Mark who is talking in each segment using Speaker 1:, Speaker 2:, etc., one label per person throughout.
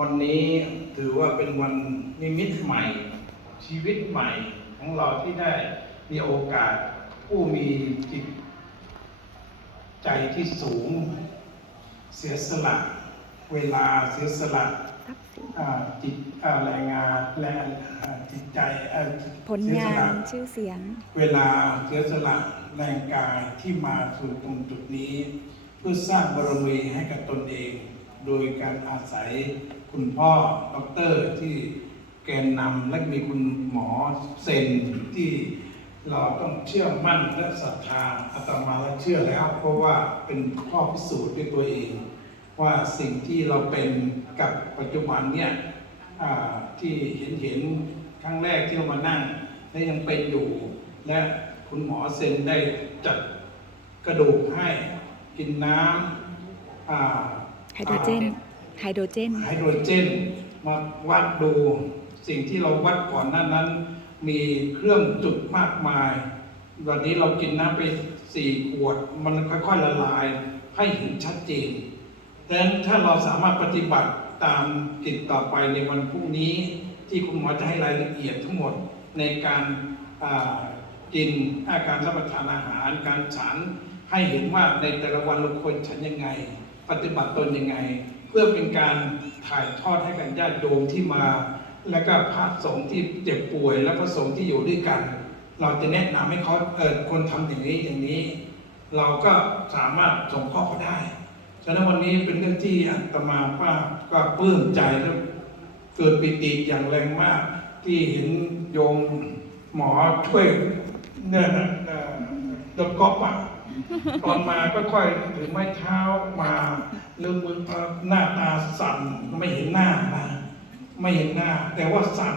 Speaker 1: วันนี้ถือว่าเป็นวันนิมิตใหม่ ชีวิตใหม่ของเราที่ได้มีโอกาสผู้มีจิตใจที่สูง เสียสละ เวลาเสียสละอ่าจิตอ่าแรงงานแรงอ่าจิตใจอ่า
Speaker 2: ผล
Speaker 1: เสีย
Speaker 2: งา
Speaker 1: สละ
Speaker 2: นชื่อเสียง
Speaker 1: เวลาเสียสละแรงกายที่มาสู่ตรงจุดนี้ เพื่อสร้างบารมีให้กับตนเอง โดยการอาศัย คุณพ่อดอกเตอร์ที่แกนนำและมีคุณหมอเซนที่เราต้องเชื่อมั่นและศรัทธาอาตมาและเชื่อแล้ว เพราะว่าเป็นข้อพิสูจน์ด้วยตัวเอง ว่าสิ่งที่เราเป็นกับปัจจุบันเนี่ยที่เห็นเห็นๆครั้งแรกที่เรามานั่งและยังเป็นอยู่ และคุณหมอเซนได้จัดกระดูกให้กินน้ำ
Speaker 2: ไฮโดรเจน ไฮโดรเจน
Speaker 1: ไฮโดรเจน มาวัดดูสิ่งที่เราวัดก่อนนั้นนั้น มีเครื่องจุดมากมาย วันนี้เรากินน้ำไปสี่ขวด มันค่อยๆละลาย ให้เห็นชัดเจนดังนั้นถ้าเราสามารถปฏิบัติตามกิจต่อไปในวันพรุ่งนี้ ที่คุณหมอจะให้รายละเอียดทั้งหมดในการกินอาการรับประทานอาหารการฉันให้เห็นว่าในแต่ละวันเราควรฉันยังไง ปฏิบัติตนยังไง เพื่อเป็นการถ่ายทอดให้กับญาติโยมที่มา และก็พระสงฆ์ที่เจ็บป่วย และพระสงฆ์ที่อยู่ด้วยกัน เราจะแนะนำให้เขาเออคนทำอย่างนี้อย่างนี้ เราก็สามารถส่งข้อเขาได้ฉะนั้นวันนี้เป็นเรื่องที่อาตมาป้าก็ปลื้มใจและเกิดปิติอย่างแรงมาก ที่เห็นโยมหมอช่วยเนี่ยนะเอ่อดกก๊อปอะ ตอนมาก็ค่อยถือไม้เท้ามาเรื่องมือหน้าตาสั่นไม่เห็นหน้านะไม่เห็นหน้า แต่ว่าสั่น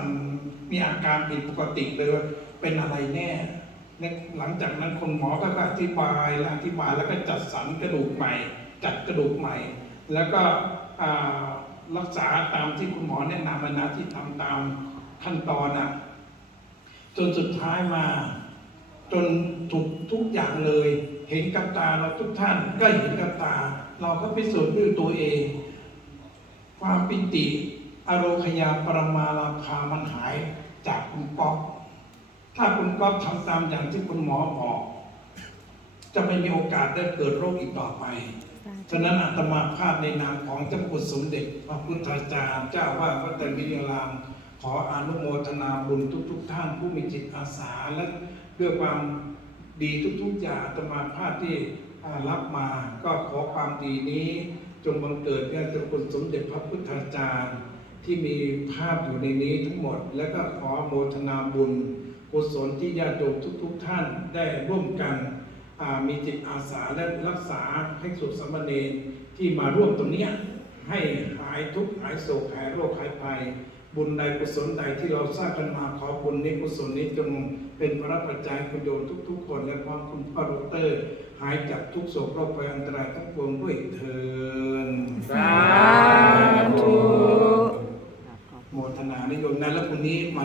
Speaker 1: มีอาการผิดปกติเลยเป็นอะไรแน่เนี่ยหลังจากนั้นคุณหมอก็อธิบายและอธิบายแล้วก็จัดสรรกระดูกใหม่ จัดกระดูกใหม่ แล้วก็รักษาตามที่คุณหมอแนะนำนะที่ทำตามขั้นตอนนะจนสุดท้ายมา จนถูกทุกอย่างเลย เห็นกับตาเราทุกท่านก็เห็นกับตา เราก็พิสูจน์ด้วยตัวเอง ความปิติอโรคยาปรมาราภามันหายจากคุณก๊อฟถ้าคุณก๊อฟทำตามอย่างที่คุณหมอบอกจะไม่มีโอกาสได้เกิดโรคอีกต่อไป ฉะนั้นอาตมาภาพในนามของเจ้าคุณสมเด็จพระพุทธาจารย์ เจ้าว่าวัดตมิยราม ขออนุโมทนาบุญทุกๆท่านผู้มีจิตอาสาและ ด้วยความดีทุกๆอย่างตมาภาพที่รับมาก็ขอความดีนี้ จงบังเกิดแก่เจ้าคุณสมเด็จพระพุทธาจารย์ ที่มีภาพอยู่ในนี้ทั้งหมด และก็ขอโมทนาบุญ กุศลที่ญาติโยมทุก ๆ ท่านได้ร่วมกันมีจิตอาสาและรักษาให้สุขสมณีที่มาร่วมตรงนี้ให้หายทุกข์หายโศกหายโรคหายภัย บุญใดกุศลใดที่เราสร้างกันมาขอบุญนี้กุศลนี้จงเป็นพระปัจจัยคุณโยมทุก ๆ คน และพร้อมคุณพ่อดอกเตอร์ หายจากทุกโศกโรคภัยอันตรายทั้งปวงด้วยเถิน